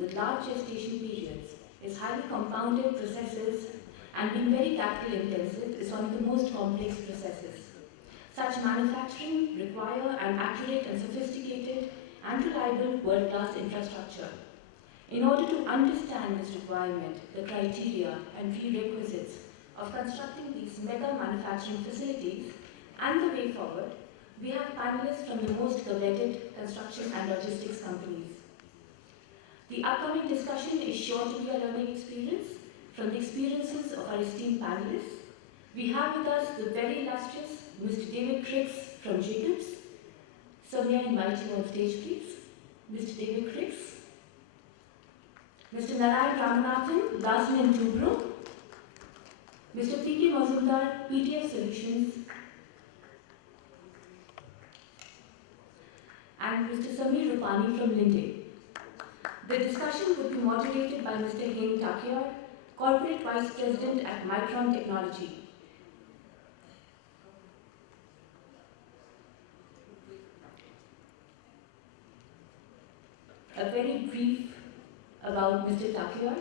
with large gestation periods, is highly compounded processes and being very capital intensive is one of the most complex processes. Such manufacturing require an accurate and sophisticated and reliable world-class infrastructure. In order to understand this requirement, the criteria and prerequisites of constructing these mega manufacturing facilities and the way forward, we have panelists from the most coveted construction and logistics companies. The upcoming discussion is sure to be a learning experience from the experiences of our esteemed panelists. We have with us the very illustrious Mr. David Criggs from Jacobs. So may I invite you on stage, please. Mr. David Criggs. Mr. Narayan Ramanathan, Larsen & Toubro. Mr. P.K. Mazumdar, PDF Solutions. And Mr. Samir Rupani from Linde. The discussion will be moderated by Mr. Heng Takyar, Corporate Vice President at Micron Technology. A very brief about Mr. Takyar.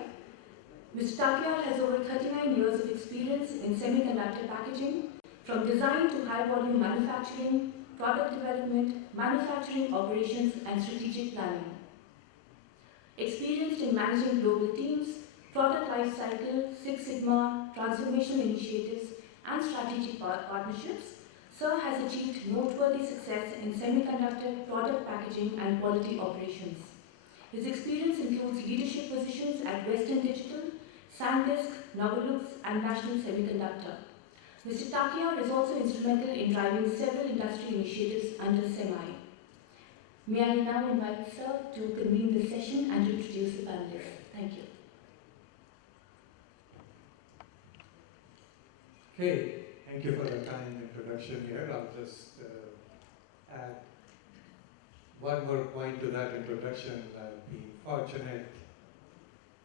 Mr. Takyar has over 39 years of experience in semiconductor packaging, from design to high-volume manufacturing, product development, manufacturing operations, and strategic planning. Experienced in managing global teams, product life cycle, Six Sigma, transformation initiatives, and strategic partnerships, Sir has achieved noteworthy success in semiconductor, product packaging, and quality operations. His experience includes leadership positions at Western Digital, SanDisk, Novellux, and National Semiconductor. Mr. Takyar is also instrumental in driving several industry initiatives under SEMI. May I now invite Sir to convene the session and introduce the panelists. Thank you. Okay, thank you for the kind introduction here. I'll just add one more point to that introduction. I've been fortunate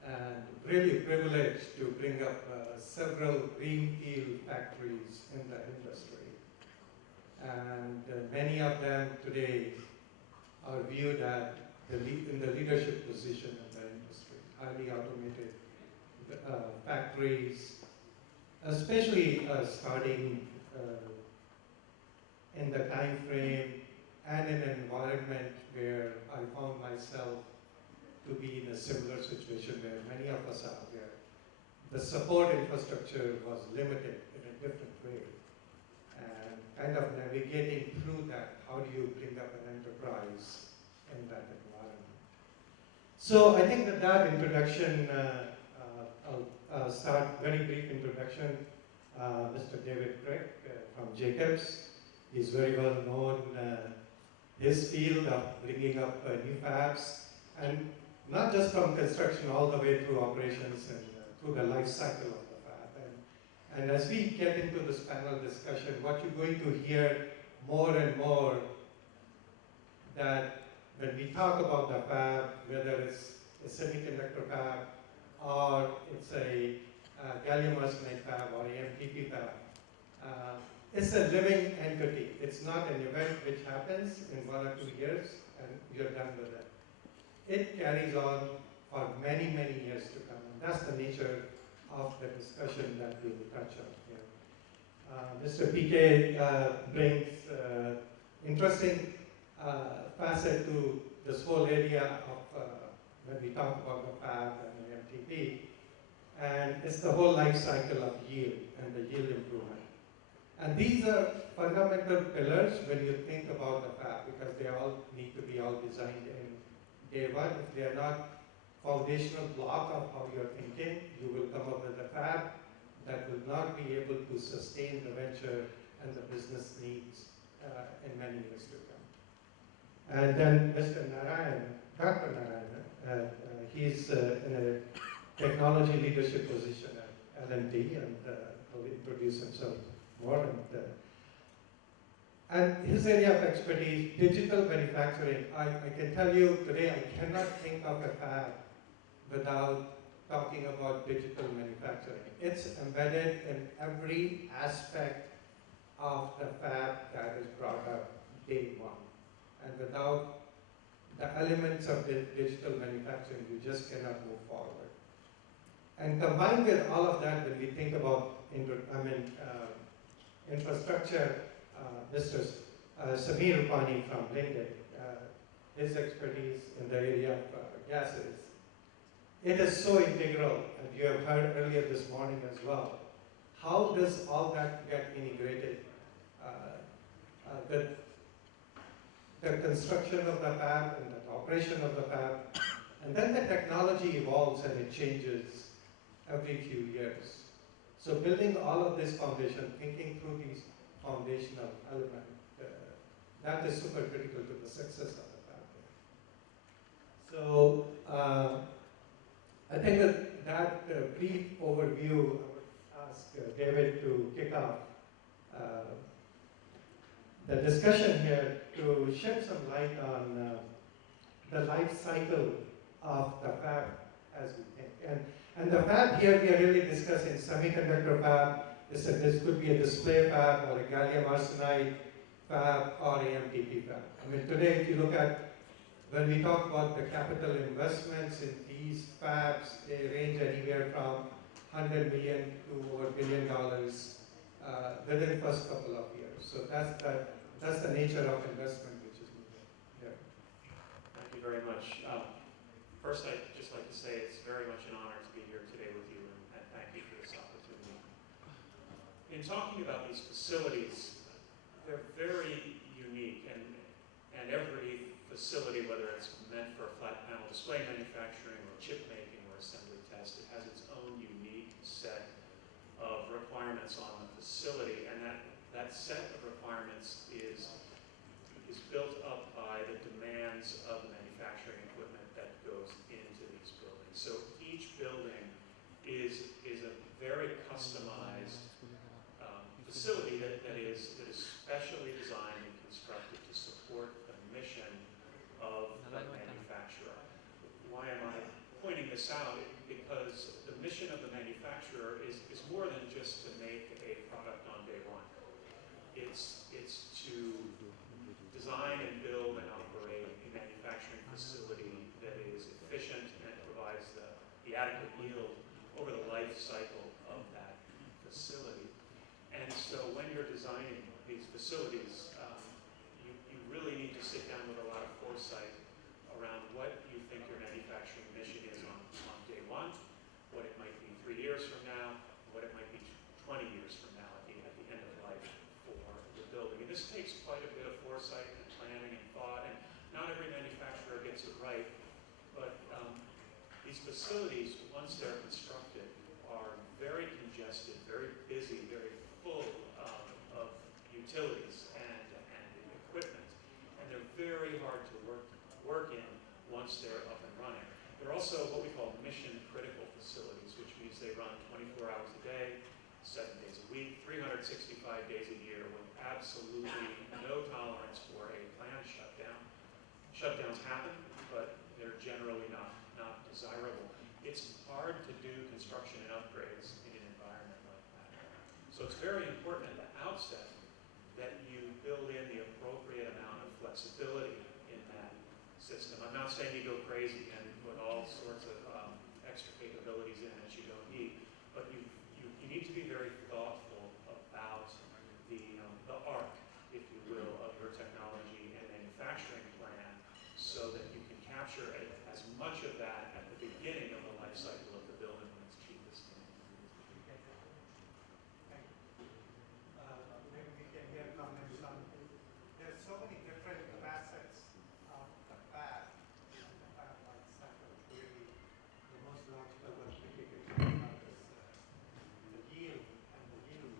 and really privileged to bring up several greenfield factories in the industry. And many of them today are viewed at in the leadership position in the industry. Highly automated factories, especially starting in the time frame and in an environment where I found myself to be in a similar situation where many of us are there. The support infrastructure was limited in a different way. And kind of navigating through that, how do you bring up an enterprise in that environment? So I think that introduction, I'll start very brief introduction. Mr. David Craig from Jacobs. He's very well known his field of bringing up new fabs, and not just from construction all the way through operations and through the life cycle of the fab. And as we get into this panel discussion, what you're going to hear more and more, that when we talk about the fab, whether it's a semiconductor fab or it's a gallium arsenide fab or AMTP fab, it's a living entity. It's not an event which happens in 1 or 2 years and you're done with it. It carries on for many, many years to come. And that's the nature of the discussion that we will touch on here. Mr. PK brings interesting facet to this whole area of when we talk about the fab and the MTP. And it's the whole life cycle of yield and the yield improvement. And these are fundamental pillars when you think about the fab, because they all need to be all designed in day one. If they are not foundational block of how you're thinking, you will come up with a fab that will not be able to sustain the venture and the business needs in many years to come. And then Mr. Narayan, Dr. Narayan, he's in a technology leadership position at L&T, and he'll introduce himself more. And his area of expertise, digital manufacturing. I can tell you today, I cannot think of a fab without talking about digital manufacturing. It's embedded in every aspect of the fab that is brought up day one. And without the elements of the digital manufacturing, you just cannot move forward. And combined with all of that, when we think about infrastructure, Mr. Samir Rupani from LinkedIn, his expertise in the area of gases, it is so integral, and you have heard earlier this morning as well. How does all that get integrated? The construction of the fab and the operation of the fab, and then the technology evolves and it changes every few years. So building all of this foundation, thinking through these foundational elements, that is super critical to the success of the fab. So I think that brief overview, I would ask David to kick off the discussion here to shed some light on the life cycle of the fab as we think. And the fab here, we are really discussing semiconductor fab. This could be a display fab or a gallium arsenide fab or AMTP fab. I mean, today if you look at, when we talk about the capital investments in these fabs, they range anywhere from $100 million to over $1 billion within the first couple of years. So that's the nature of investment which is needed. Yeah. Thank you very much. First, I'd just like to say it's very much an honor to be here today with you, and thank you for this opportunity. In talking about these facilities, they're very unique, and every facility, whether it's meant for flat panel display manufacturing or chip making or assembly test, it has its own unique set of requirements on the facility, and that set of requirements is built up by the demands of the manufacturing equipment that goes into these buildings. So each building is a very customized facility that is specially designed and constructed to support the mission of the manufacturer. Why am I pointing this out? Because the mission of the manufacturer is more than just to make a product on day one. It's to design and build and operate a manufacturing facility that is efficient and provides the adequate yield over the life cycle of that facility. And so when you're designing these facilities, you really need to sit down with a lot of foresight around what you think your manufacturing mission is on day one, what it might be 3 years from now, what it might be 20 years from now at the end of life for the building. And this takes quite a bit of foresight and planning and thought, and not every manufacturer gets it right, but these facilities, once they're constructed, are very congested, very busy, very full of utilities and equipment, and they're very hard to work in once they're up and running. They're also what we call mission-critical facilities, which means they run 24 hours a day, 7 days a week, 365 days a year, with absolutely no tolerance for a planned shutdown. Shutdowns happen, but they're generally not desirable. It's hard to do construction and upgrades in an environment like that. So it's very important at the outset that you build in the appropriate amount of flexibility in that system. I'm not saying you go crazy and put all sorts of extra capabilities in that you don't need, but you need to be very thoughtful about the arc, if you will, of your technology and manufacturing plan, so that you can capture as much of that at the beginning of the life cycle of the building when it's cheapest. Maybe we can hear comments on. There's so many different facets of the fab. The fab life cycle really, the most logical one to take it about is the yield and the yield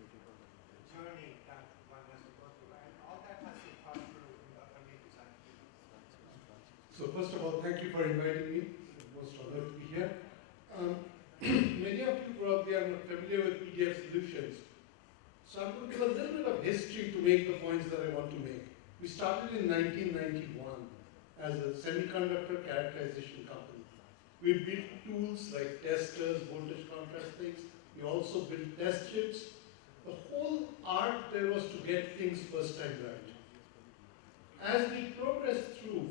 journey that one has to go through, and all that has to be thought through in the early design phase. So first of all, thank you for inviting me. I'm most honored to be here. Many of you probably are not familiar with PDF solutions. So I'm going to give a little bit of history to make the points that I want to make. We started in 1991 as a semiconductor characterization company. We built tools like testers, voltage contrast things. We also built test chips. The whole art there was to get things first time right. As we progressed through,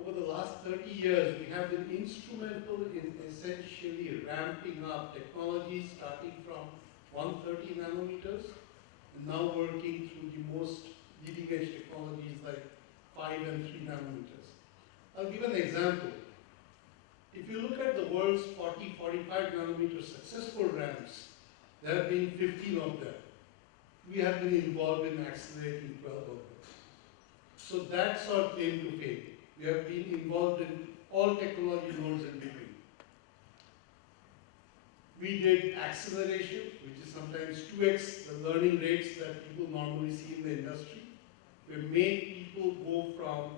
over the last 30 years, we have been instrumental in essentially ramping up technology starting from 130 nanometers and now working through the most leading edge technologies like 5 and 3 nanometers. I'll give an example. If you look at the world's 40, 45 nanometer successful ramps, there have been 15 of them. We have been involved in accelerating 12 of them. So that's our claim to fame. We have been involved in all technology nodes in between. We did acceleration, which is sometimes 2x the learning rates that people normally see in the industry. We made people go from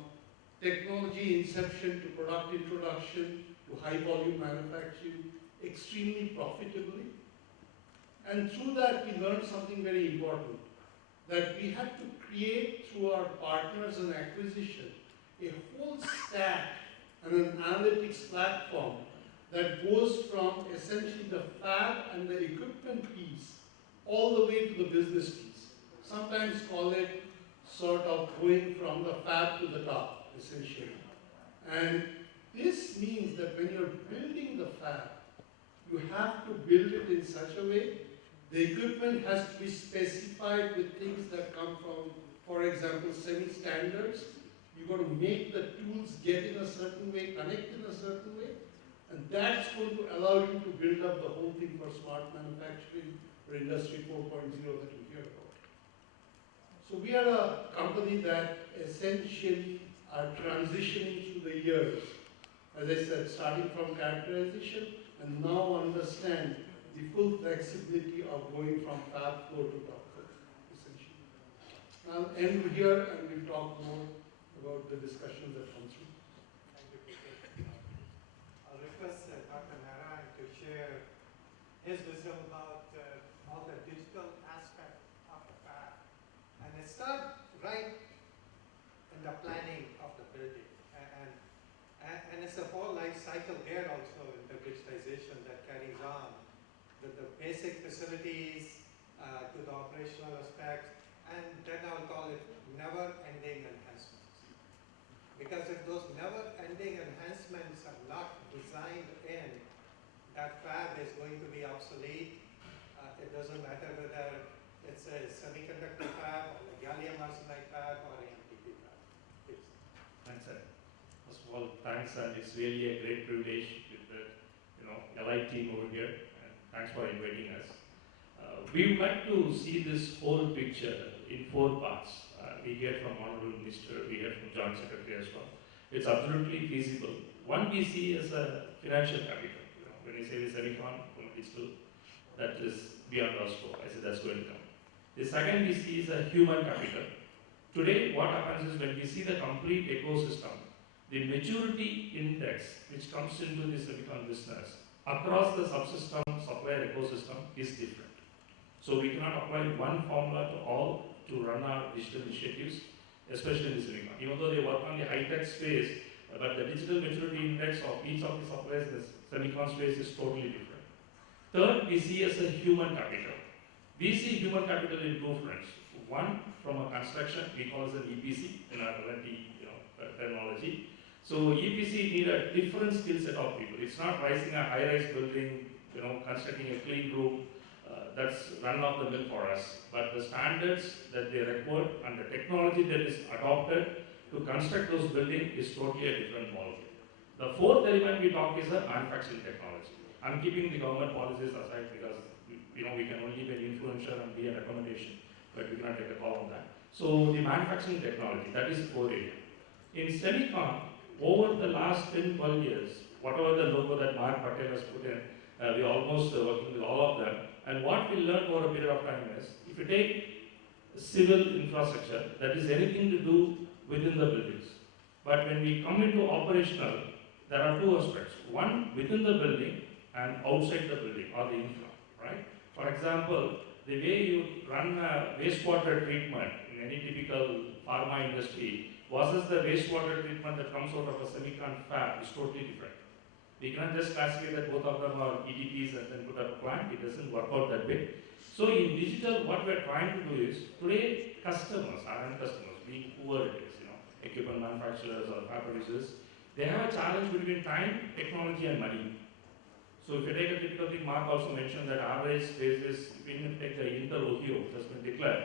technology inception to product introduction to high volume manufacturing extremely profitably. And through that, we learned something very important, that we had to create through our partners and acquisition a whole stack and an analytics platform that goes from essentially the fab and the equipment piece all the way to the business piece. Sometimes call it sort of going from the fab to the top, essentially. And this means that when you're building the fab, you have to build it in such a way, the equipment has to be specified with things that come from, for example, semi-standards. You've got to make the tools get in a certain way, connect in a certain way, and that's going to allow you to build up the whole thing for smart manufacturing or Industry 4.0 that we hear about. So we are a company that essentially are transitioning through the years, as I said, starting from characterization and now understand the full flexibility of going from fab floor to top floor, essentially. I'll end here and we'll talk more about the discussions that come through. Thank you, Peter. I'll request Dr. Narayan to share his wisdom about all the digital aspect of the fab. And it starts right in the planning of the building. And it's a whole life cycle there also in the digitization that carries on with the basic facilities to the operational aspects, and then I'll call it never-ending enhancements. Because if those never-ending enhancements are not designed in, that fab is going to be obsolete. It doesn't matter whether it's a semiconductor fab, or a gallium arsenide fab, or a MTP fab. Please. Thanks, sir. First of all, thanks, and it's really a great privilege with the LI team over here, and thanks for inviting us. We would like to see this whole picture in 4 parts. We hear from Honorable Minister, we hear from Joint Secretary as well. It's absolutely feasible. One we see as a financial capital. When you say the semicon, digital, that is beyond our scope. I said that's going to come. The second we see is a human capital. Today, what happens is when we see the complete ecosystem, the maturity index which comes into the semicon business across the subsystem supplier ecosystem is different. So we cannot apply one formula to all to run our digital initiatives, especially in the semicon. Even though they work on the high-tech space, but the digital maturity index of each of the suppliers in the semicon space is totally different. Third, we see as a human capital. We see human capital in 2 fronts. One, from a construction, we call it an EPC in our terminology. So EPC need a different skill set of people. It's not rising a high-rise building, constructing a clean room. That's run of the mill for us. But the standards that they require and the technology that is adopted to construct those buildings is totally a different ballgame. The 4th element we talk is the manufacturing technology. I'm keeping the government policies aside because we can only be an influencer and be a recommendation, but we cannot take a call on that. So the manufacturing technology, that is the core area. In semicon, over the last 10, 12 years, whatever the logo that Mark Patel has put in, we're almost working with all of them. And what we learned over a period of time is, if you take civil infrastructure, that is anything to do within the buildings. But when we come into operational, there are 2 aspects. One, within the building and outside the building or the infra, right? For example, the way you run a wastewater treatment in any typical pharma industry versus the wastewater treatment that comes out of a semicon fab is totally different. We cannot just classify that both of them are EDPs and then put up a plant. It doesn't work out that way. So in digital, what we are trying to do is, today customers, our end customers, being whoever it is, equipment manufacturers or fab producers, They have a challenge between time, technology, and money. So if you take a typical thing, Mark also mentioned that average phase is, if you take the Intel Ohio, which has been declared,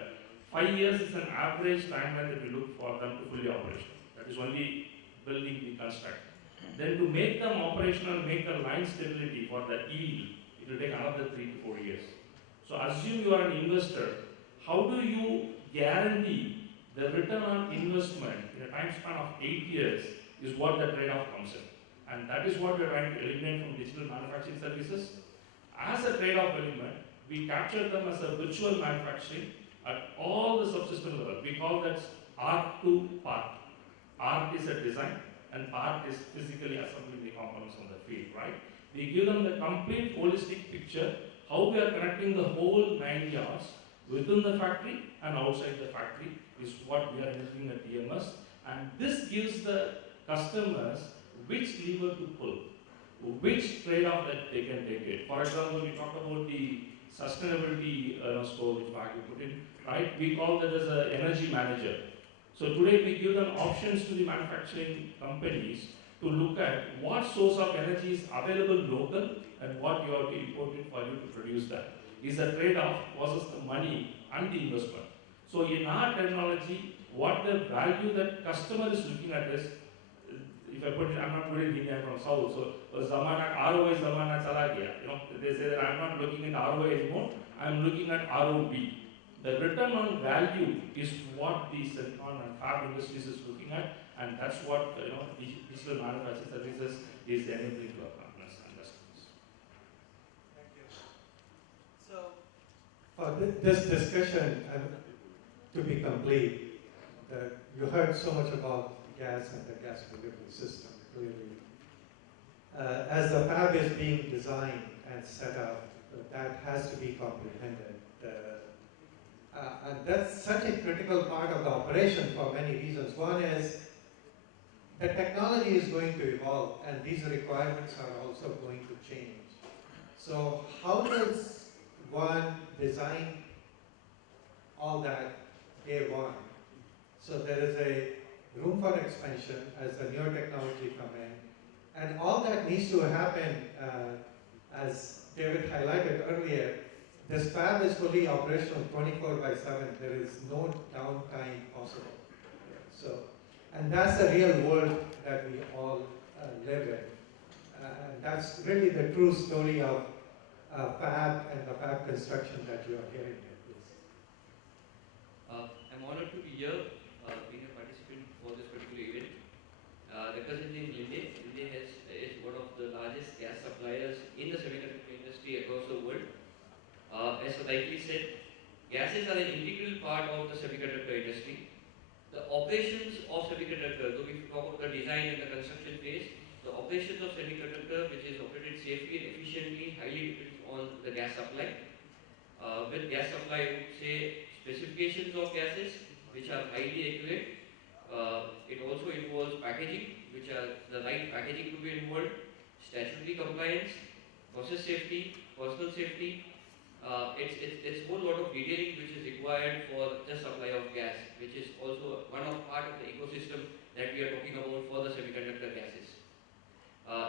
5 years is an average timeline that we look for them to fully operational. That is only building the construct. Then to make them operational, make the line stability for the yield, it will take another 3 to 4 years. So assume you are an investor, how do you guarantee the return on investment in a time span of 8 years is what the trade-off comes in. And that is what we are trying to eliminate from digital manufacturing services. As a trade-off element, we capture them as a virtual manufacturing at all the subsystem level. We call that art to part. Art is a design and part is physically assembling the components on the field, right? We give them the complete holistic picture, how we are connecting the whole 9 yards within the factory and outside the factory is what we are looking at DMS. And this gives the customers which lever to pull, which trade-off that they can take it. For example, we talked about the sustainability score which Maggie put in, right? We call that as an energy manager. So today we give them options to the manufacturing companies to look at what source of energy is available local and what you have to import it for you to produce that. Is a trade-off versus the money and the investment. So in our technology, what the value that customer is looking at is, if I put it, I'm not putting it in India, from South, so zamana, ROI zamana chala gaya. You know, they say that I'm not looking at ROI anymore, I'm looking at ROB. The return on value is what the silicon and fab industries is looking at, and that's what digital manufacturing services is enabling to our partners and customers. Thank you. So, For this discussion, to be complete, you heard so much about gas and the gas delivery system, clearly. As the fab is being designed and set up, that has to be comprehended. And that's such a critical part of the operation for many reasons. One is the technology is going to evolve and these requirements are also going to change. So how does one design all that day one? So there is a room for expansion as the newer technology come in, and all that needs to happen, as David highlighted earlier. This fab is fully operational 24/7. There is no downtime possible. So, and that's the real world that we all live in. And that's really the true story of fab and the fab construction that you are hearing here. I'm honored to be here, being a participant for this particular event. Representing Linde. Linde is one of the largest gas suppliers in the semiconductor industry across the world. As rightly said, gases are an integral part of the semiconductor industry. The operations of semiconductor, though we talk about the design and the construction phase, the operations of semiconductor, which is operated safely and efficiently, highly depends on the gas supply. With gas supply, I would say specifications of gases, which are highly accurate. It also involves packaging, which are the right packaging to be involved, statutory compliance, process safety, personal safety. It's a whole lot of detailing which is required for the supply of gas, which is also one of part of the ecosystem that we are talking about for the semiconductor gases.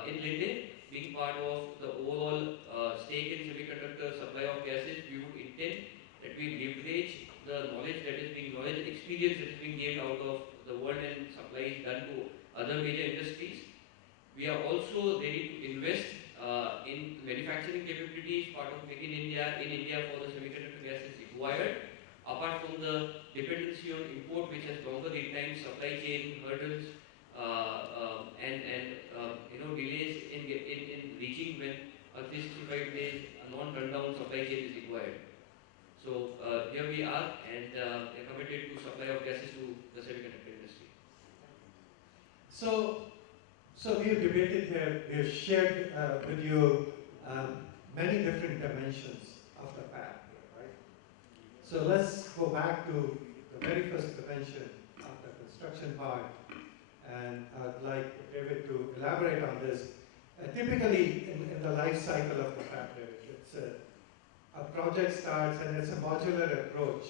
In Linde, being part of the overall stake in semiconductor supply of gases, we would intend that we leverage the knowledge and experience that is being gained out of the world and supplies done to other major industries. We are also ready to invest in manufacturing capabilities, part of Make in India for the semiconductor gases required, apart from the dependency on import, which has longer lead times, supply chain hurdles, and delays in reaching when a 365 days non-rundown supply chain is required. So here we are, and we are committed to supply of gases to the semiconductor industry. So we have debated here, we have shared with you many different dimensions of the fab here, right? So let's go back to the very first dimension of the construction part, and I'd like David to elaborate on this. Typically, in the life cycle of the fab, it's a project starts and it's a modular approach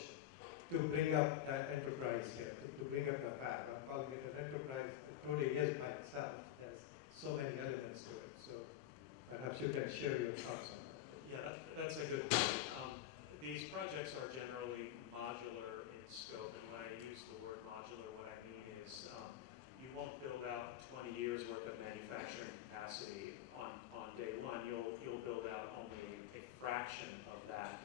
to bring up the enterprise here, to bring up the fab. I'm calling it an enterprise. It truly is by itself. so many elements to it. So perhaps you can share your thoughts on that. Yeah, that's a good point. These projects are generally modular in scope, and when I use the word modular, what I mean is you won't build out 20 years worth of manufacturing capacity on day one. You'll build out only a fraction of that.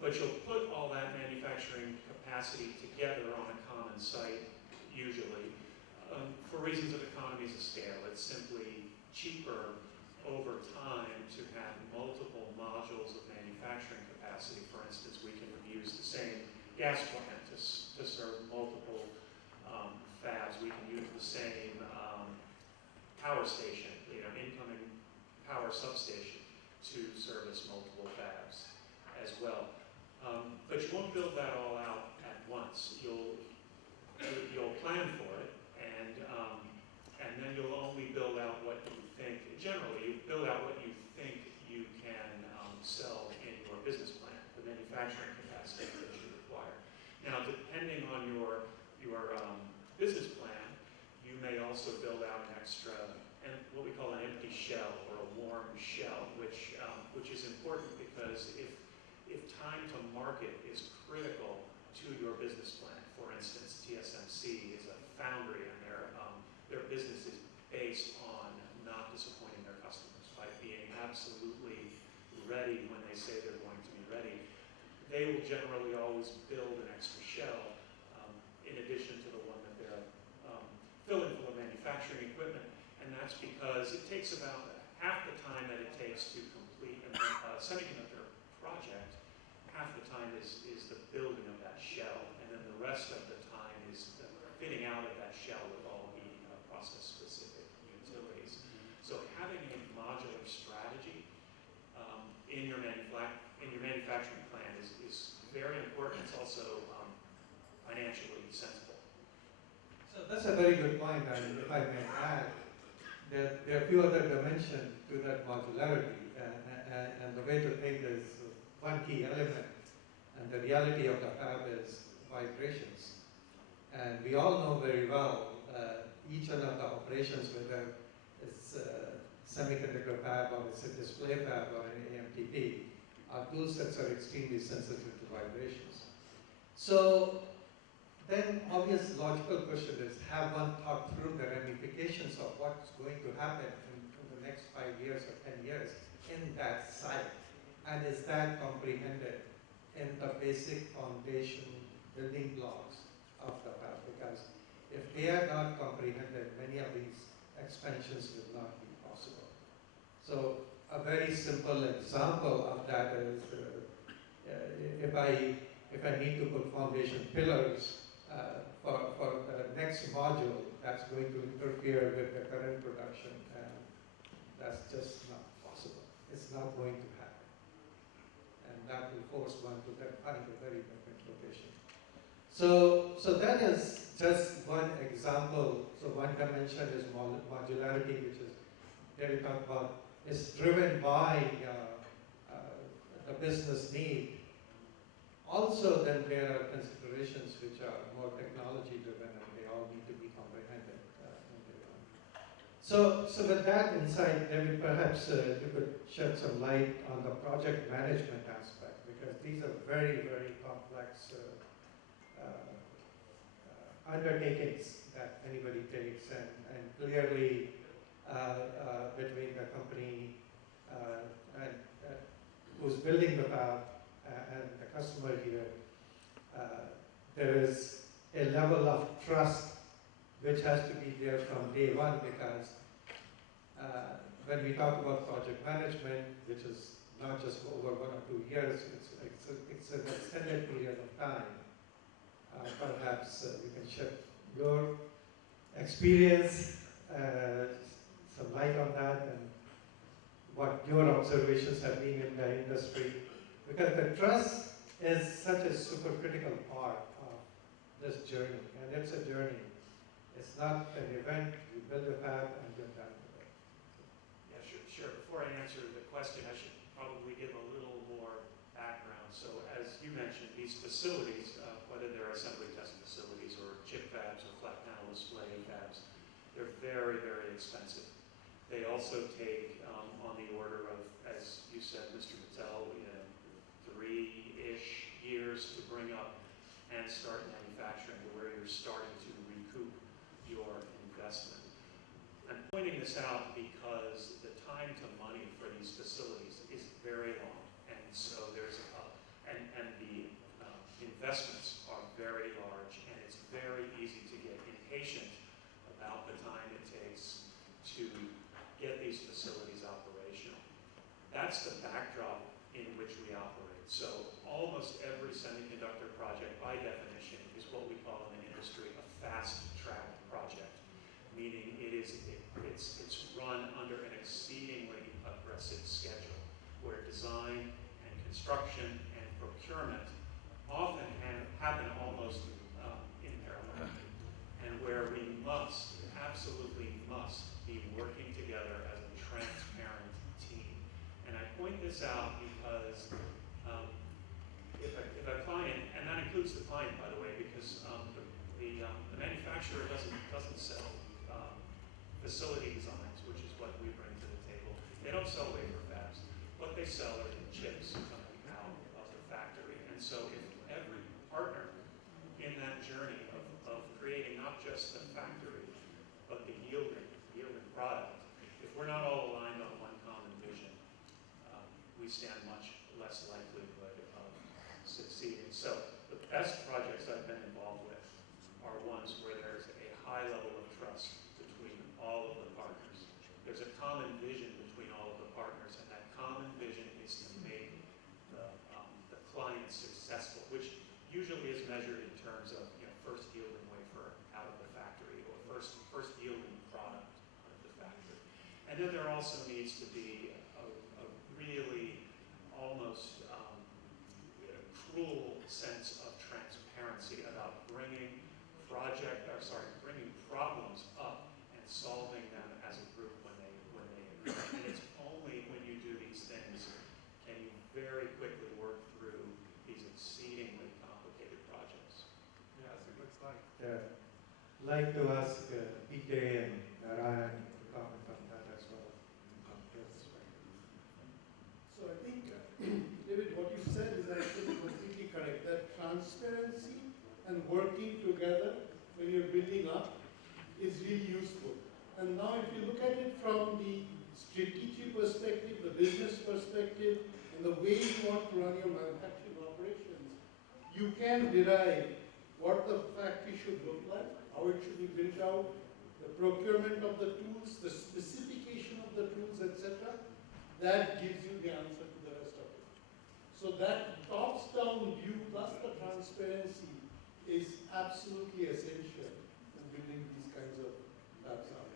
But you'll put all that manufacturing capacity together on a common site, usually, for reasons of economies of scale. It's simply cheaper over time to have multiple modules of manufacturing capacity. For instance, we can use the same gas plant to serve multiple fabs. We can use the same power station, incoming power substation to service multiple fabs as well. But you won't build that all out at once. You'll plan for it, and then you'll only build out what you think. Generally, you build out what you think you can sell in your business plan, the manufacturing capacity that you require. Now, depending on your business plan, you may also build out an extra, and what we call an empty shell or a warm shell, which is important because if time to market is critical to your business plan, for instance, TSMC is a foundry, and their business is based on not disappointing their customers by being absolutely ready when they say they're going to be ready. They will generally always build an extra shell in addition to the one that they're filling full of manufacturing equipment, and that's because it takes about half the time that it takes to complete a semiconductor project. Half the time is the building of that shell, and then the rest of the time is the fitting out of that shell with all the process-specific utilities. So having a modular strategy in your manufacturing plan is very important. It's also financially sensible. So that's a very good point, and if I may add, there are a few other dimensions to that modularity, and the way to think is one key element, and the reality of the fab is vibrations. And we all know very well, each one of the operations, whether it's a semiconductor fab or it's a display fab or an AMTP, our tool sets are extremely sensitive to vibrations. So then obvious logical question is, have one thought through the ramifications of what's going to happen in the next 5 years or 10 years in that site? And is that comprehended in the basic foundation building blocks of the fab? Because if they are not comprehended, many of these expansions will not be possible. So a very simple example of that is if I need to put foundation pillars for the next module, that's going to interfere with the current production, and that's just not possible. It's not going to happen. And that will force one to then find a very different location. So that is just one example. So one dimension is modularity, which is, there we talk about, is driven by the business need. Also, then there are considerations which are more technology driven, and they all need to be comprehended. So with that insight, David, perhaps you could shed some light on the project management aspect, because these are very, very complex undertakings that anybody takes, and clearly between the company and who's building the fab and the customer here, there is a level of trust which has to be there from day one, because when we talk about project management, which is not just over 1 or 2 years, it's an extended period of time. Perhaps you can shed your experience, some light on that, and what your observations have been in the industry. Because the trust is such a super critical part of this journey, and it's a journey. It's not an event, you build a fab and you're done with it. Yeah, sure. Before I answer the question, I should probably give a little more background. So as you mentioned, these facilities, whether they're assembly test facilities or chip fabs or flat panel display fabs, They're very, very expensive. They also take on the order of, as you said, Mr. Patel, 3-ish years to bring up and start manufacturing to where you're starting to recoup your investment. I'm pointing this out because the time to money for these facilities is very long, and so there's and the investments are very large, and it's very easy to get impatient about the time it takes to get these facilities operational. That's the backdrop in which we operate. So almost every semiconductor project, by definition, is what we call in the industry a fast-track project, meaning it's run under an exceedingly aggressive schedule, where design and construction and procurement often happen almost in parallel, and where we absolutely must, be working together as a transparent team. And I point this out because if a client, and that includes the client, by the way, because the manufacturer doesn't sell facility designs, which is what we bring to the table. They don't sell wafer fabs. What they sell are the chips coming out of the factory. And so if every partner in that journey of creating not just the factory, but the yielding product, if we're not all aligned on one common vision, we stand much less likelihood of succeeding. So the best projects I've been involved with are ones where there's a high level of trust between all of the partners. There's a common vision between all of the partners, and that common vision is to make the client successful, which usually is measured in terms of first yielding wafer out of the factory, or first yielding product out of the factory. And then there also needs to be a really almost cruel sense of transparency about bringing problems up and solving them as a group when they occur. And it's only when you do these things can you very quickly work through these exceedingly complicated projects. Yes, it looks like. Like to ask PK and Narayan to comment on that as well. So I think, David, what you said is actually completely correct. That transparency and working together when you're building up is really useful. And now if you look at it from the strategic perspective, the business perspective, and the way you want to run your manufacturing operations, you can derive what the factory should look like, how it should be built out, the procurement of the tools, the specification of the tools, etc. That gives you the answer to the rest of it. So that tops-down view plus the transparency is absolutely essential in building these kinds of fabs out.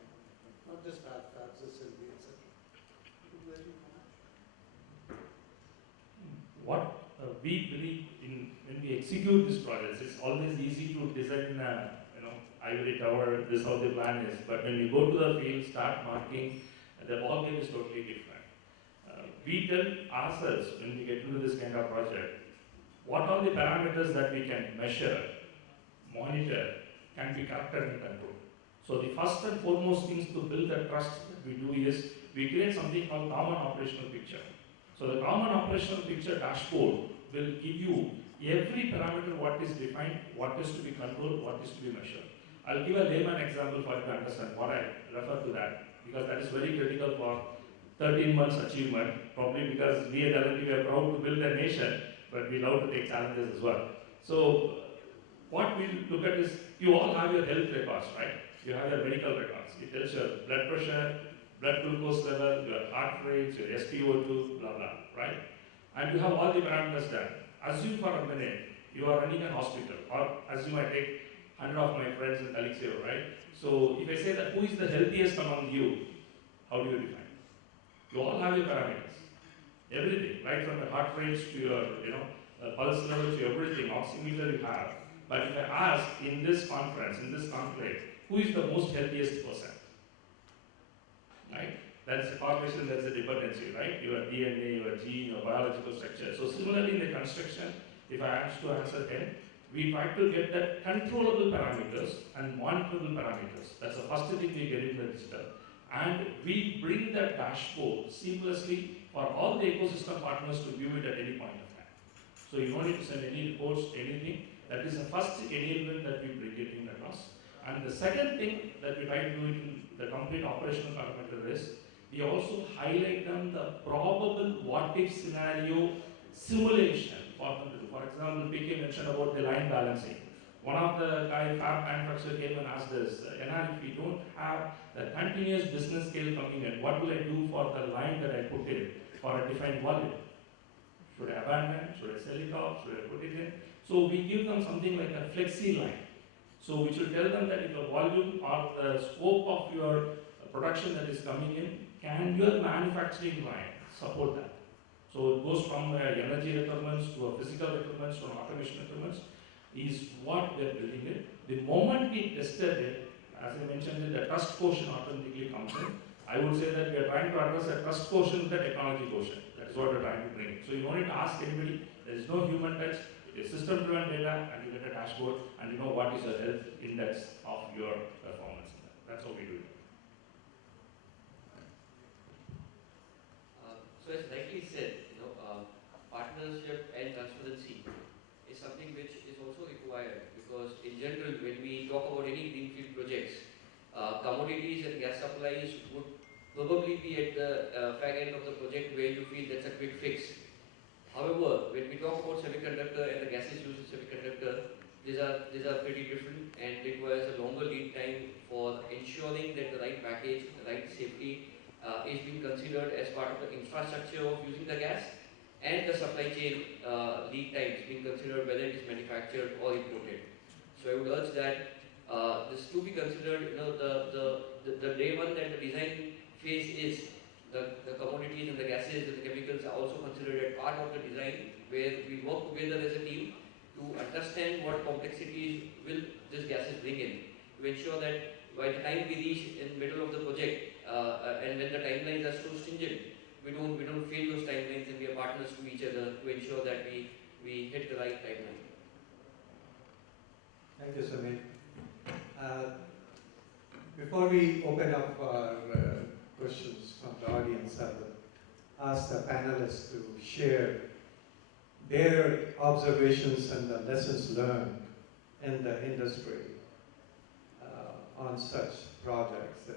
Not just fabs, assembly, etc. What we believe in when we execute these projects, it's always easy to design ivory tower, this is how the plan is. But when we go to the field, start marking, the ballgame is totally different. We tell ourselves when we get into this kind of project, what are the parameters that we can measure, monitor, can be captured and controlled. So the first and foremost things to build that trust that we do is, we create something called common operational picture. So the common operational picture dashboard will give you every parameter, what is defined, what is to be controlled, what is to be measured. I'll give a layman example for you to understand what I refer to that, because that is very critical for 13 months achievement, probably because we at L&T are proud to build a nation, but we love to take challenges as well. So what we look at is, you all have your health records, right? You have your medical records. It tells your blood pressure, blood glucose level, your heart rate, your SpO2, blah, blah, right? And you have all the parameters done. Assume for a minute, you are running a hospital, or assume I take 100 of my friends and colleagues here, right? So if I say that who is the healthiest among you, how do you define? You all have your parameters. Everything, right from the heart rates to your, pulse level to everything, oximeter you have. But if I ask in this conference, in this conclave, who is the most healthiest person? Right? That's a correlation, that's a dependency, right? Your DNA, your gene, your biological structure. So similarly in the construction, if I ask to answer 10, we try to get the controllable parameters and monitorable parameters. That's the first thing we get in the digital. And we bring that dashboard seamlessly for all the ecosystem partners to view it at any point of time. So you don't need to send any reports, anything. That is the first enablement that we bring it in across. And the second thing that we try to do in the complete operational parameter is we also highlight them the probable what-if scenario simulation for them to do. For example, PK mentioned about the line balancing. One of the guy fab manufacturer came and asked us, if we don't have the continuous business scale coming in, what will I do for the line that I put in for a defined volume? Should I abandon? Should I sell it off? Should I put it in? So we give them something like a flexi line. So which will tell them that if the volume or the scope of your production that is coming in, can your manufacturing line support that? So it goes from energy requirements to a physical requirements to an automation requirements is what we are building it. The moment we tested it, as I mentioned, the trust quotient automatically comes in. I would say that we are trying to address a trust quotient with the technology quotient. That is what we are trying to bring. So you don't need to ask anybody. There is no human touch. It is system-driven data, and you get a dashboard, and you know what is the health index of your performance. That's how we do it. So as rightly said, partnership and transparency is something which is also required, because in general, when we talk about any greenfield projects, commodities and gas supplies would probably be at the fag end of the project where you feel that's a quick fix. However, when we talk about semiconductor and the gases used in semiconductor, these are pretty different and requires a longer lead time for ensuring that the right package, the right safety is being considered as part of the infrastructure of using the gas, and the supply chain lead times being considered whether it is manufactured or imported. So I would urge that this to be considered, the day one that the design phase is, the commodities and the gases and the chemicals are also considered as part of the design, where we work together as a team to understand what complexities will these gases bring in, to ensure that by the time we reach in the middle of the project, and when the timelines are so stringent, we don't fail those timelines, and we are partners to each other to ensure that we hit the right timeline. Thank you, Samir. Before we open up our questions from the audience, I will ask the panelists to share their observations and the lessons learned in the industry on such projects.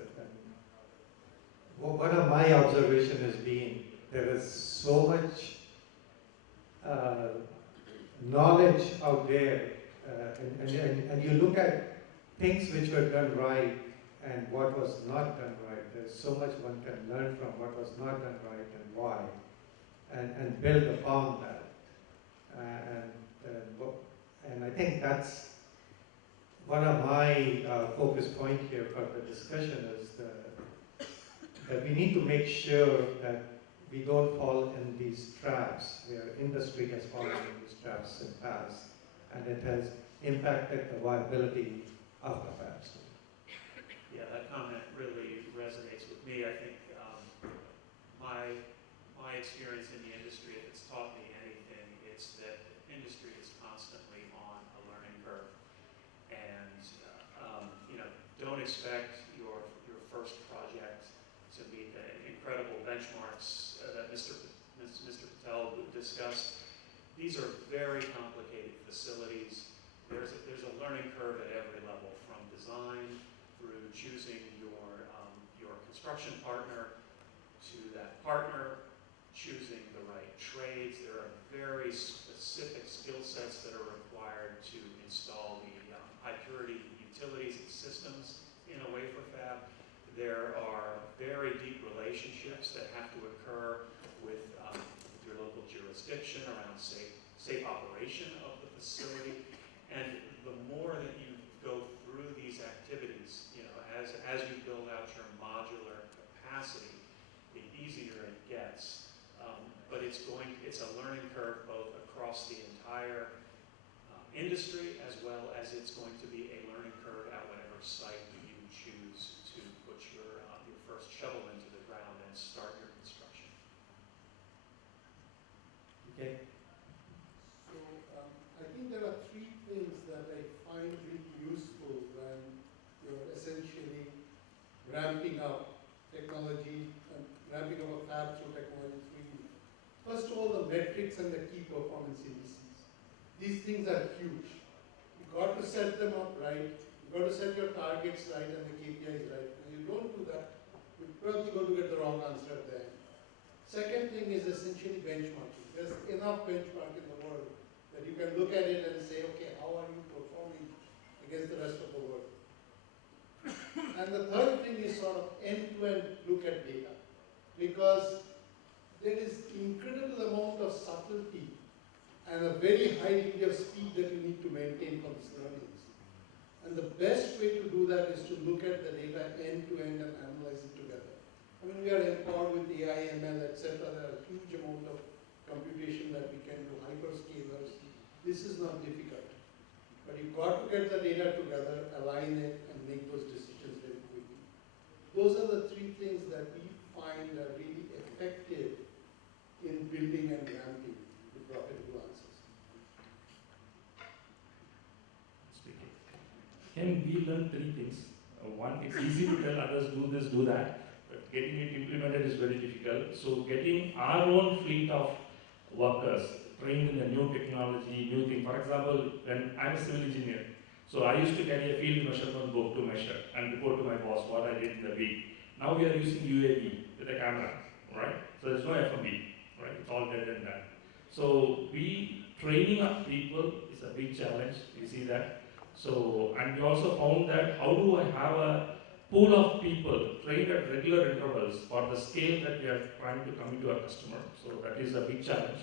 One of my observations has been there is so much knowledge out there, and you look at things which were done right and what was not done right. There's so much one can learn from what was not done right and why, and build upon that. And I think that's one of my focus points here for the discussion is that we need to make sure that we don't fall in these traps where industry has fallen in these traps in the past, and it has impacted the viability of the fabs. Yeah, that comment really resonates with me. I think my experience in the industry, if it's taught me anything, it's that industry is constantly on a learning curve. And don't expect your first project to meet the incredible benchmarks that Mr. Patel discussed. These are very complicated facilities. There's a learning curve at every level, from design through choosing your construction partner, to that partner choosing the right trades. There are very specific skill sets that are required to install the high purity utilities and systems in a wafer fab. There are very deep relationships that have to occur with your local jurisdiction around safe operation of the facility. And the more that you go through these activities, as you build out your modular capacity, the easier it gets. But it's a learning curve both across the entire industry, as well as it's going to be a learning curve at whatever site you choose to put your first shovel into the ground and start your construction. Okay. So I think there are three things ramping up technology, ramping up a fab through technology 3D. First of all, the metrics and the key performance indices. These things are huge. You've got to set them up right. You've got to set your targets right and the KPIs right. When you don't do that, you're probably going to get the wrong answer at the end. Second thing is essentially benchmarking. There's enough benchmark in the world that you can look at it and say, okay, how are you performing against the rest of the world? And the third thing is sort of end-to-end look at data. Because there is incredible amount of subtlety and a very high degree of speed that you need to maintain for these learnings. And the best way to do that is to look at the data end-to-end and analyze it together. I mean, we are empowered with AI, ML, etc. There are a huge amount of computation that we can do, hyperscalers. This is not difficult. But you've got to get the data together, align it, and make those decisions very quickly. Those are the three things that we find are really effective in building and ramping the profitable answers. Speaking. Can we learn three things? One, it's easy to tell others do this, do that, but getting it implemented is very difficult. So getting our own fleet of workers trained in the new technology, new thing. For example, when I'm a civil engineer, so I used to carry a field measurement book to measure and report to my boss what I did in the week. Now we are using UAV with a camera, right? So there's no FMB, right? It's all dead and done. So we training up people is a big challenge. You see that. So and we also found that how do I have a pool of people trained at regular intervals for the scale that we are trying to commit to our customer. So that is a big challenge.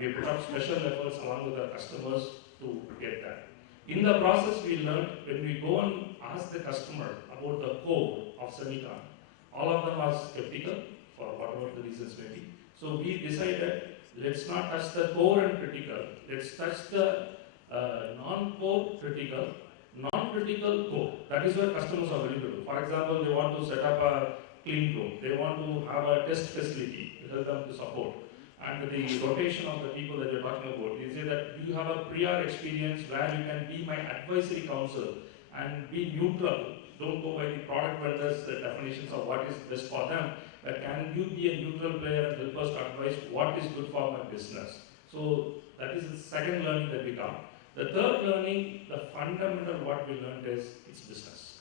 We put up special efforts along with our customers to get that. In the process, we learned when we go and ask the customer about the core of Semicon, all of them are skeptical for whatever the reasons may be. So we decided, let's not touch the core and critical, let's touch the non-core critical, non-critical core. That is where customers are willing to do. For example, they want to set up a clean room, they want to have a test facility to help them to support. And the rotation of the people that you're talking about, you say that you have a prior experience where you can be my advisory council and be neutral. Don't go by the product vendors' definitions of what is best for them, but can you be a neutral player and help us to advise what is good for my business? So that is the second learning that we got. The third learning, the fundamental what we learned is it's business.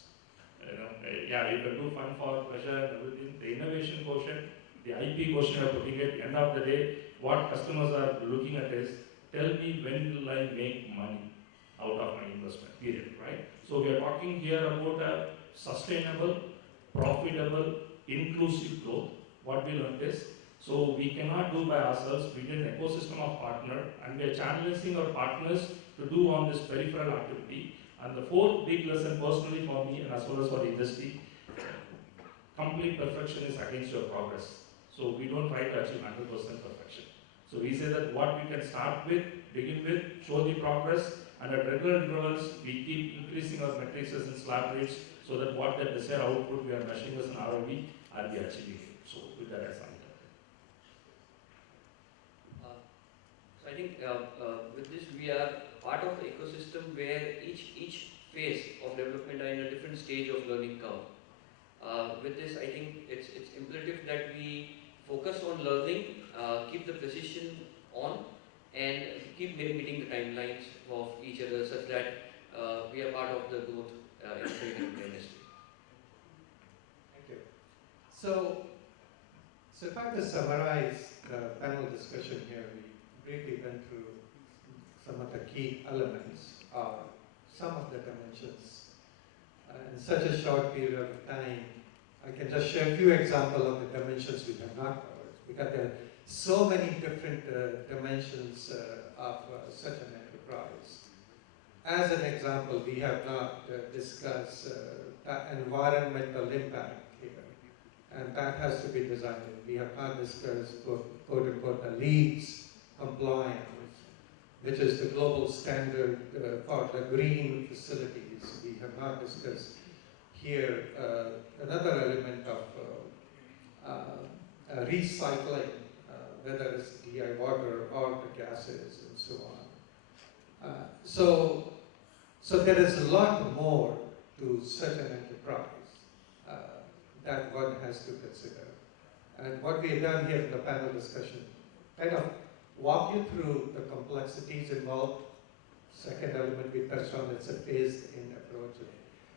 Yeah, you can do fun for pleasure and everything. The innovation quotient, the IP quotient of putting it, end of the day, what customers are looking at is, tell me when will I make money out of my investment, period, right? So we are talking here about a sustainable, profitable, inclusive growth. What we learned is, so we cannot do by ourselves, we need an ecosystem of partner, and we are challenging our partners to do on this peripheral activity. And the fourth big lesson personally for me and as well as for the industry, complete perfection is against your progress. So we don't try to achieve 100% perfection. So we say that what we can start with, begin with, show the progress, and at regular intervals, we keep increasing our metrics and slab rates so that what the desired output we are measuring as an ROV are we achieving it. So with that example. So I think with this we are part of the ecosystem where each phase of development are in a different stage of learning curve. With this, I think it's imperative that we focus on learning, keep the precision on, and keep meeting the timelines of each other such that we are part of the growth in the semiconductor industry. Thank you. So if I have to summarize the panel discussion here, we briefly went through some of the key elements or some of the dimensions. In such a short period of time, I can just share a few examples of the dimensions we have not covered, because there are so many different dimensions of such an enterprise. As an example, we have not discussed the environmental impact here, and that has to be designed in. We have not discussed, quote unquote, the LEEDs compliance, which is the global standard for the green facilities. We have not discussed here another element of recycling, whether it's DI water or the gases and so on. So there is a lot more to such an enterprise. that one has to consider. And what we have done here in the panel discussion, kind of walk you through the complexities involved. Second element we touched on, it's a phased-in approach.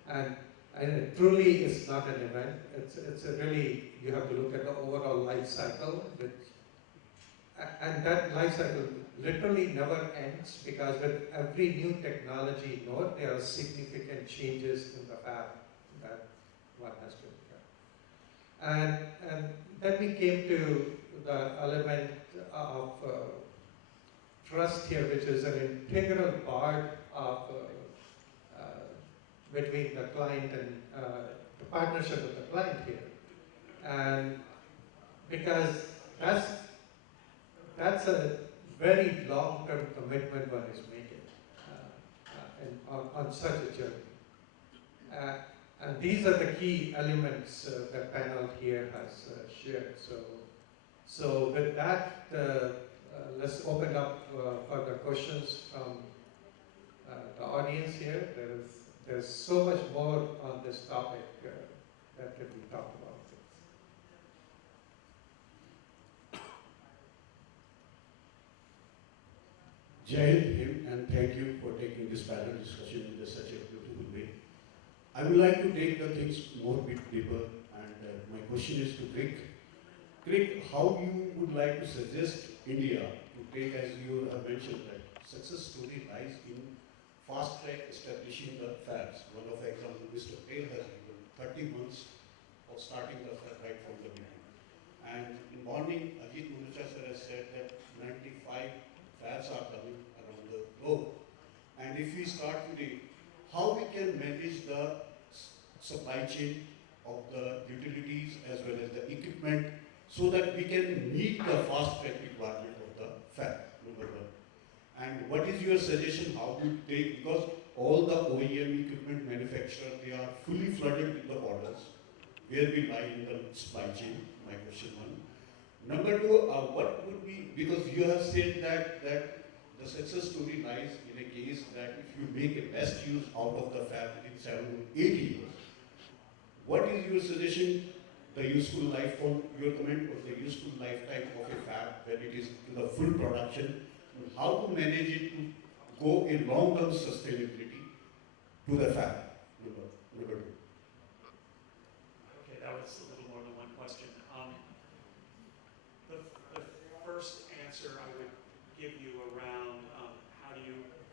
And it truly is not an event. It's a really, you have to look at the overall life cycle, and that life cycle literally never ends, because with every new technology node, there are significant changes in the fab that one has to incur. And then we came to the element of trust here, which is an integral part of between the client and the partnership with the client here. And because that's a very long-term commitment one is making on such a journey. And these are the key elements that panel here has shared. So with that, let's open up for the questions from the audience here. There's so much more on this topic that can be talked about. Jai Hind, and thank you for taking this panel discussion in such a beautiful way. I would like to take the things more bit deeper, and my question is to Craig. Craig, how you would like to suggest India to take, as you have mentioned, that success story lies in fast track establishing the fabs. One of the examples Mr. Patel has given 30 months of starting the fab right from the beginning. And in morning, Ajit Munucha sir has said that 95 fabs are coming around the globe. And if we start today, how we can manage the supply chain of the utilities as well as the equipment so that we can meet the fast track requirement of the fab, number one. And what is your suggestion how to take, because all the OEM equipment manufacturers, they are fully flooded with the orders, where we lie in the supply chain, my question one. Number two, what would be, because you have said that the success story lies in a case that if you make a best use out of the fab within 7 to 8 years, what is your suggestion, the useful life on your comment or the useful lifetime of a fab when it is in the full production, and how to manage it to go in long-term sustainability to the fab, number two. Okay, that was a little more than one question. The first answer I would give you around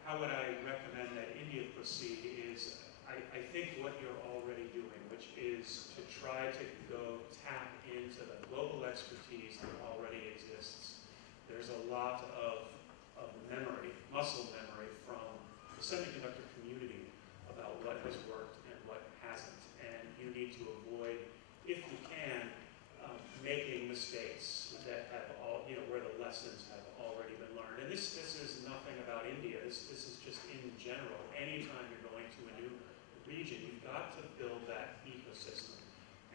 how would I recommend that India proceed is, I think what you're already doing, which is to try to go tap into the global expertise that already exists. There's a lot of memory, muscle memory from the semiconductor community about what has worked and what hasn't. And you need to avoid, if you can, making mistakes that have where the lessons have already been learned. And this is nothing about India. This is just in general. Anytime you're going to a new region, you've got to build that ecosystem.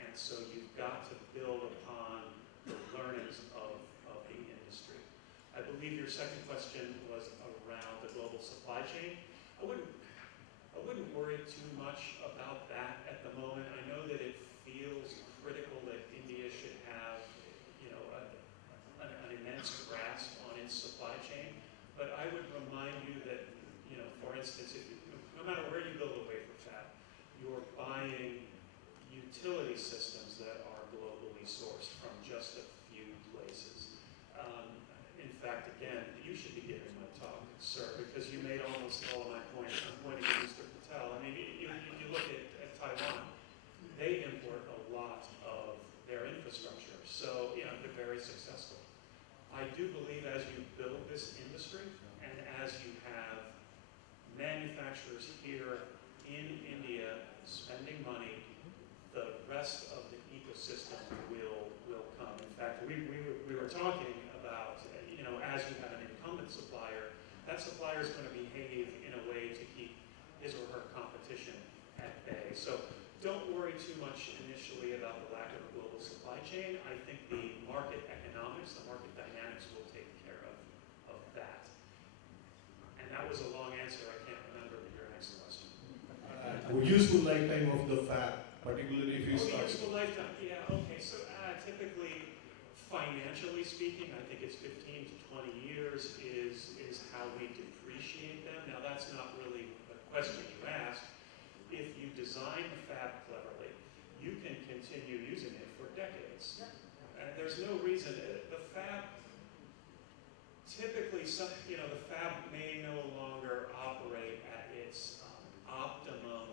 And so you've got to build upon the learnings of the industry. I believe your second question was around the global supply chain. I wouldn't worry too much about that at the moment. I know that it feels critical that India should have, an immense grasp on its supply chain. But I would remind you that, for instance, no matter where you build a wafer fab, you're buying utility systems that are globally sourced from just a few places. In fact, again, you should be giving my talk, sir, because you made almost all of my points. I'm pointing at Mr. Patel. I mean, you look at Taiwan, they import a lot of their infrastructure, so they're very successful. I do believe as you build this industry and as you have manufacturers here in India spending money, the rest of the ecosystem will come. In fact, we were talking about, as you have an incumbent supplier, that supplier is going to behave in a way to keep his or her competition at bay. So don't worry too much initially about the lack of a global supply chain. I think the market economics, the market dynamics will take care of that. And that was a long answer. I can't remember your next question. Useful lifetime of the fab particularly if you Oh, start. useful lifetime, yeah, okay, so typically, financially speaking, I think it's 15 to 20 years is how we depreciate them. Now, that's not really the question you asked. If you design the fab cleverly, you can continue using it for decades. And there's no reason, the fab, typically, the fab may no longer operate at its optimum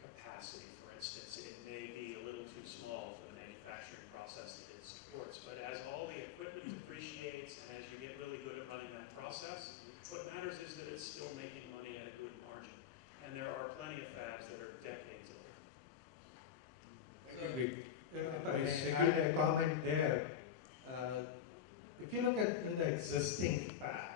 capacity. For instance, it may be a little too small for the manufacturing process that it supports. But as all the equipment depreciates and as you get really good at running that process, what matters is that it's still making money at a good margin. And there are plenty of fabs that are decades old. If I may add a comment there, if you look at in the existing fab,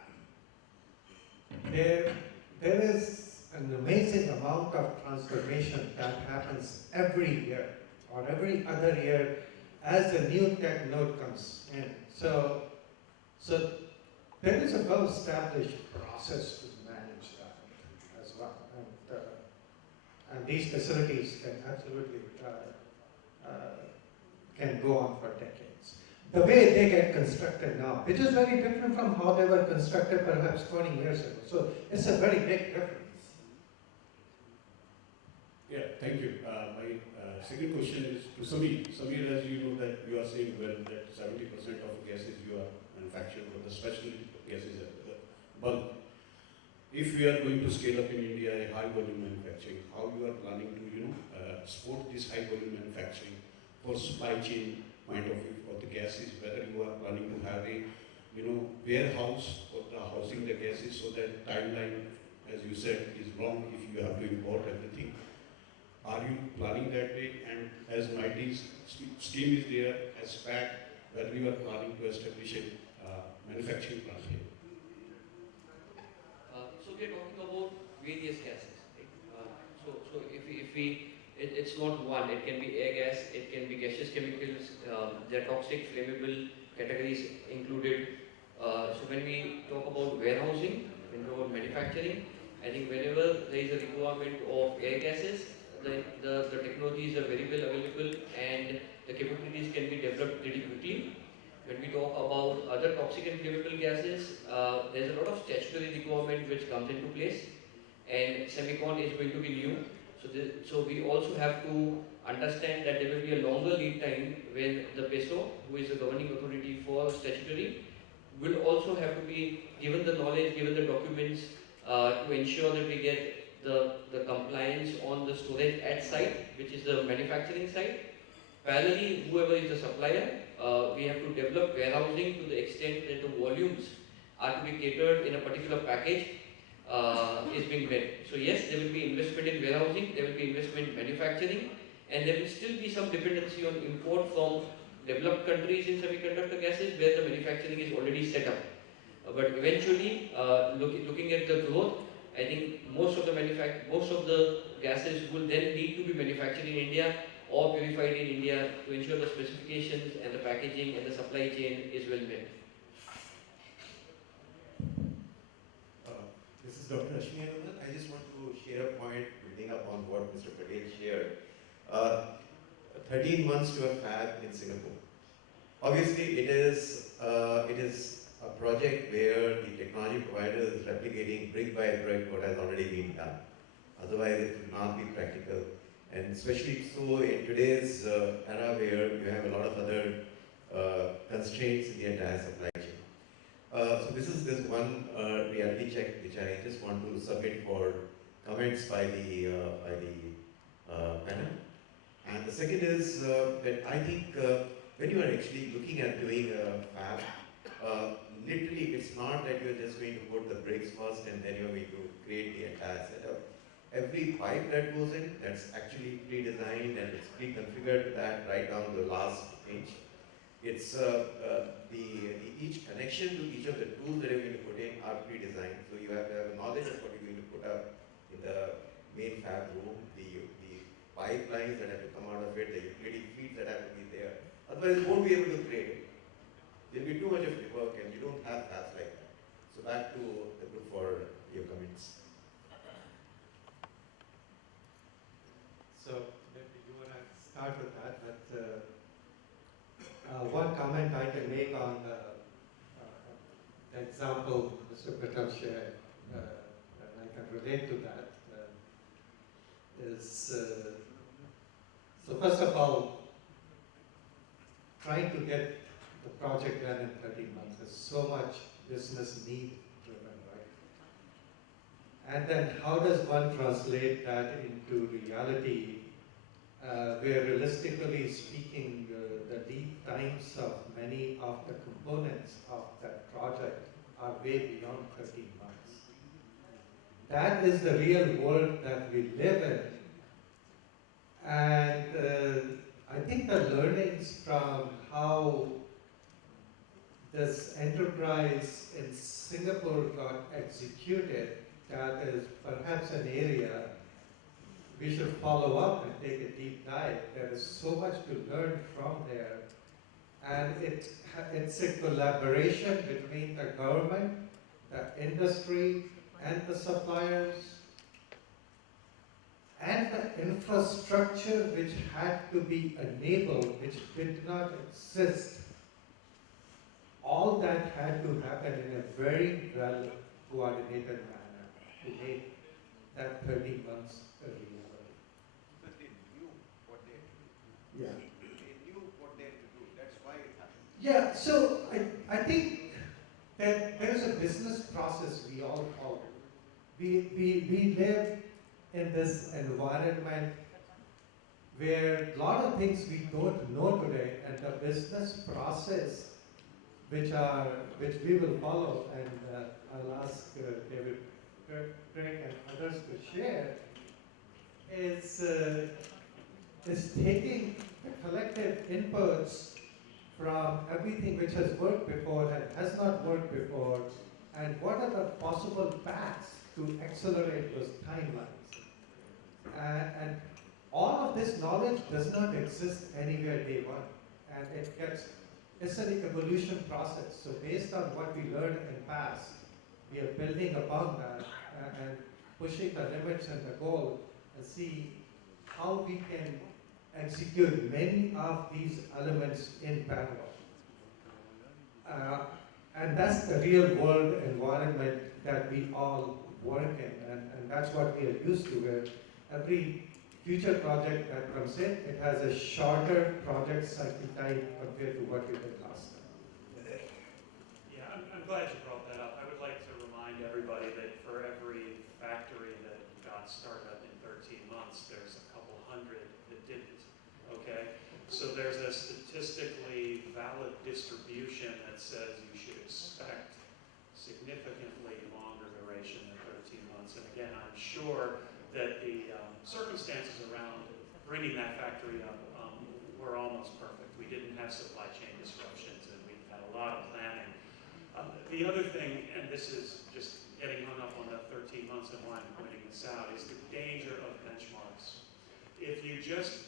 there is an amazing amount of transformation that happens every year or every other year as a new tech node comes in. So there is a well-established process to manage that as well. And these facilities can absolutely can go on for decades. The way they get constructed now, which is very different from how they were constructed perhaps 20 years ago. So it's a very big difference. Yeah, thank you. My second question is to Samir. Samir, as you know that you are saying well that 70% of gases you are manufacturing for the special gases are the bulk. If we are going to scale up in India a high volume manufacturing, how you are planning to support this high volume manufacturing for supply chain point of view for the gases, whether you are planning to have a warehouse for the housing the gases so that timeline, as you said, is long if you have to import everything. Are you planning that way? And as MIT's scheme is there as fact, whether you are planning to establish a manufacturing plant here? So we are talking about various gases. Right? So if we it's not one. It can be air gas. It can be gaseous chemicals. There are toxic, flammable categories included. So when we talk about warehousing, when we talk about manufacturing, I think whenever there is a requirement of air gases, the technologies are very well available and the capabilities can be developed pretty quickly. When we talk about other toxic and flammable gases, there's a lot of statutory requirement which comes into place, and Semicon is going to be new. So we also have to understand that there will be a longer lead time when the PESO, who is the governing authority for statutory, will also have to be given the knowledge, given the documents to ensure that we get the compliance on the storage at site, which is the manufacturing site. Parallelly, whoever is the supplier, we have to develop warehousing to the extent that the volumes are to be catered in a particular package is being met. So yes, there will be investment in warehousing, there will be investment in manufacturing, and there will still be some dependency on import from developed countries in semiconductor gases where the manufacturing is already set up. But eventually, looking at the growth, I think most of the gases will then need to be manufactured in India or purified in India to ensure the specifications and the packaging and the supply chain is well met. This is Dr. Ashmi Anuman. I just want to share a point building up on what Mr. Patel shared. 13 months to a fab in Singapore. Obviously, it is a project where the technology provider is replicating brick by brick what has already been done. Otherwise, it would not be practical. And especially so in today's era where you have a lot of other constraints in the entire supply chain. So this is one reality check which I just want to submit for comments by the panel. And the second is that I think when you are actually looking at doing a fab, literally it's not that you're just going to put the bricks first and then you're going to create the entire setup. Every pipe that goes in, that's actually pre-designed and it's pre-configured to that right down to the last inch. It's each connection to each of the tools that you're going to put in are pre-designed. So you have to have a knowledge of what you're going to put up in the main fab room, the pipelines that have to come out of it, the utility feeds that have to be there. Otherwise, you won't be able to create it. There'll be too much of work and you don't have fabs like that. So back to the group for your comments. So maybe you want to comment I can make on the example Mr. Pratam shared, and I can relate to that, is so first of all, trying to get the project done in 13 months is so much business need driven, right? And then how does one translate that into reality where realistically speaking, the lead times of many of the components of that project are way beyond 13 months. That is the real world that we live in. And I think the learnings from how this enterprise in Singapore got executed, that is perhaps an area we should follow up and take a deep dive. There is so much to learn from there. And it's a collaboration between the government, the industry, and the suppliers, and the infrastructure which had to be enabled, which did not exist. All that had to happen in a very well coordinated manner to make that 13 months a reality. But they knew what they had to do. Yeah. They knew what they had to do. That's why it happened. Yeah, so I think that there's a business process we all follow. We live in this environment where a lot of things we don't know today, and the business process which we will follow, and I'll ask David, Craig, and others to share, is taking the collective inputs from everything which has worked before and has not worked before, and what are the possible paths to accelerate those timelines. And all of this knowledge does not exist anywhere day one, and it's an evolution process. So based on what we learned in the past, we are building upon that and pushing the limits and the goal and see how we can execute many of these elements in parallel. And that's the real world environment that we all work in, and that's what we are used to, where every future project that comes in, it has a shorter project cycle time compared to what we did last time. Yeah, I'm glad you brought that up. I would like to remind everybody that for every factory that got started up in 13 months, there's a couple hundred that didn't, okay? So there's a statistically valid distribution that says you should expect significantly longer duration than 13 months. And again, I'm sure that the circumstances around bringing that factory up were almost perfect. We didn't have supply chain disruptions, and we had a lot of planning. The other thing, and this is just getting hung up on the 13 months and why I'm pointing this out, is the danger of benchmarks. If you just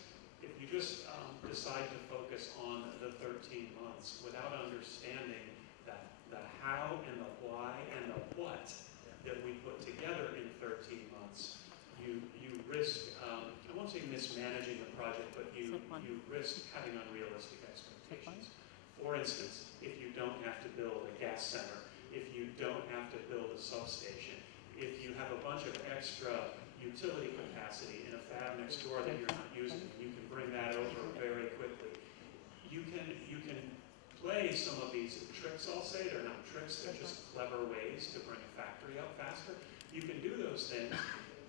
decide to focus on the 13 months without understanding the how and the why and the what that we put together in 13 months, you risk, I won't say mismanaging the project, but you risk having unrealistic expectations. For instance, if you don't have to build a gas center, if you don't have to build a substation, if you have a bunch of extra utility capacity in a fab next door that you're not using, you can bring that over very quickly. You can play some of these tricks, I'll say. They're not tricks, they're just clever ways to bring a factory up faster. You can do those things,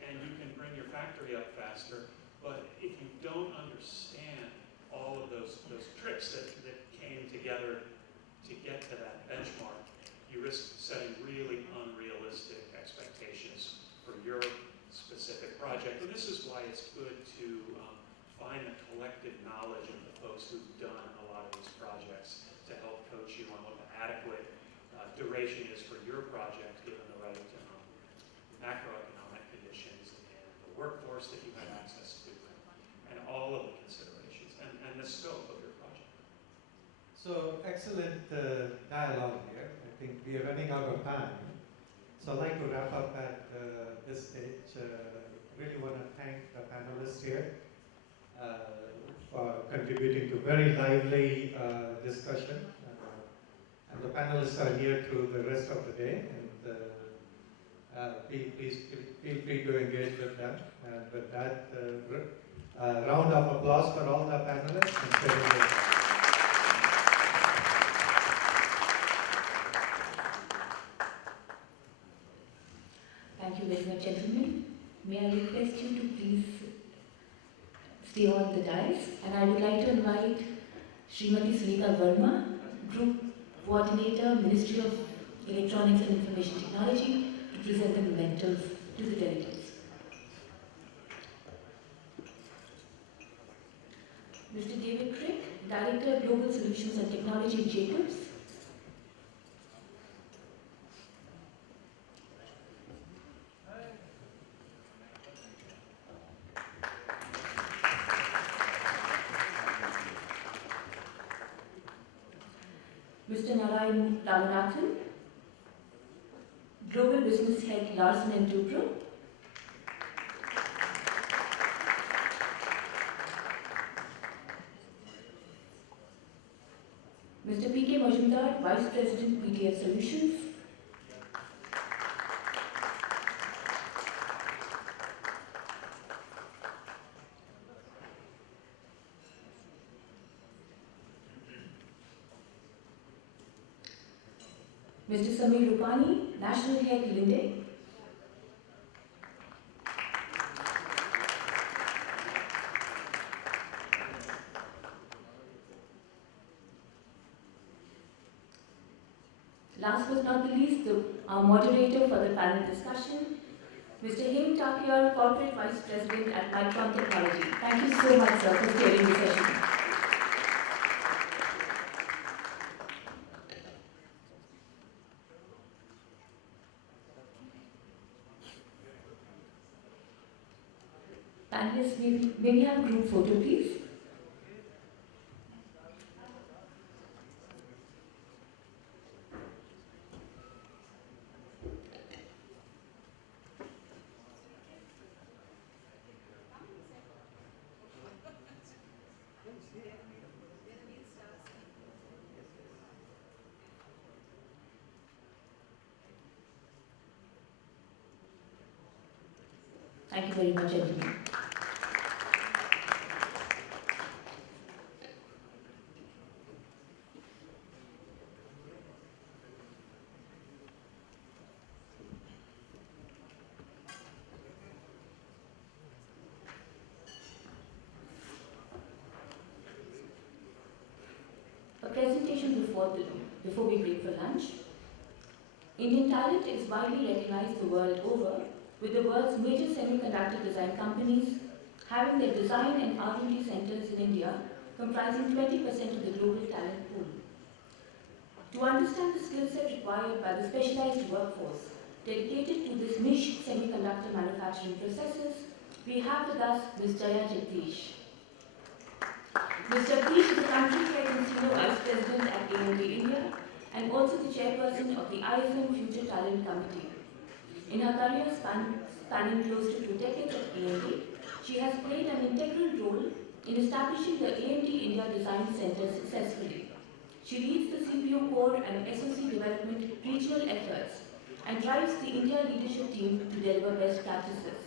and you can bring your factory up faster, but if you don't understand all of those tricks that came together to get to that benchmark, you risk setting really unrealistic expectations for your specific project. And this is why it's good to find the collective knowledge of the folks who've done a lot of these projects to help coach you on what the adequate duration is for your project, given the right macroeconomic conditions and the workforce that you have access to, and all of the considerations, and the scope of your project. So excellent dialogue here. I think we are running out of time. So I'd like to wrap up at this stage. Really want to thank the panelists here for contributing to very lively discussion. And the panelists are here through the rest of the day, and please feel free to engage with them. And with that, round of applause for all the panelists. And thank you very much, gentlemen. May I request you to please stay on the dais, and I would like to invite Srimati Sunita Verma, Group Coordinator, Ministry of Electronics and Information Technology, to present the mementos to the delegates. Mr. David Crick, Director, Global Solutions and Technology, Jacobs. Mr. Narayan Ramanathan, Global Business Head, Larsen & Toubro. Mr. P.K. Majumdar, Vice President, PDF Solutions. Mr. Samir Rupani, National Head, Linde. Last but not the least, our moderator for the panel discussion, Mr. Hem Takyar, Corporate Vice President at Micron Technology. Thank you so much, sir, for chairing the session. Panelists, may we have group photo, please? Thank you very much, gentlemen. A presentation before we break for lunch. Indian talent is widely recognized the world over, with the world's major semiconductor design companies having their design and R&D centers in India comprising 20% of the global talent pool. To understand the skill set required by the specialized workforce dedicated to this niche semiconductor manufacturing processes, we have with us Ms. Jaya Jagdish. Ms. Jagdish is the country head and senior vice president at AMD India and also the chairperson of the ISM Future Talent Committee. In her career spanning close to 2 decades at AMD, she has played an integral role in establishing the AMD India Design Center successfully. She leads the CPU core and SoC development regional efforts and drives the India leadership team to deliver best practices.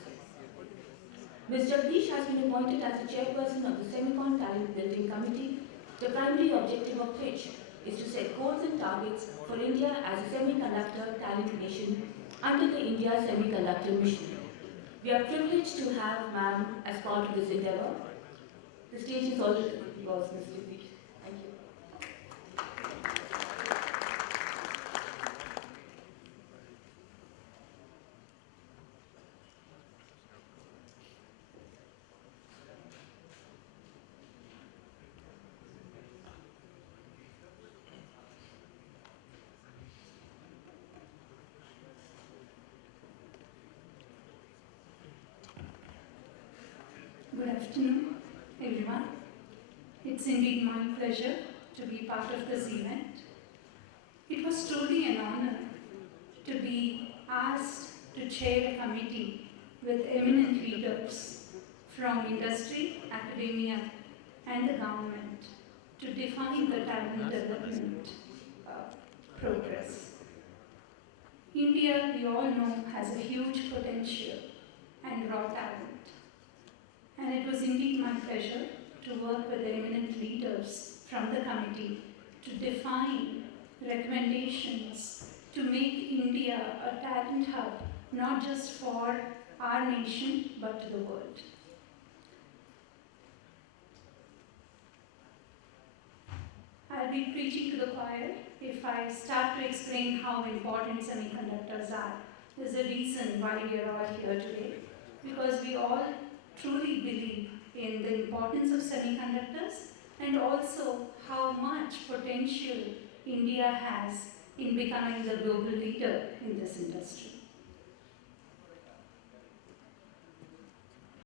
Ms. Jagdish has been appointed as the chairperson of the Semicon Talent Building Committee, the primary objective of which is to set goals and targets for India as a semiconductor talent nation under the India Semiconductor Mission. We are privileged to have ma'am as part of this endeavor. The stage is all yours, Ms. Jagdish. Thank you. Good afternoon, everyone. It's indeed my pleasure to be part of this event. It was truly an honor to be asked to chair a committee with eminent leaders from industry, academia, and the government to define the talent development progress. India, we all know, has a huge potential and raw talent. And it was indeed my pleasure to work with the eminent leaders from the committee to define recommendations to make India a talent hub, not just for our nation, but to the world. I'll be preaching to the choir if I start to explain how important semiconductors are. There's a reason why we are all here today, because we all truly believe in the importance of semiconductors and also how much potential India has in becoming the global leader in this industry.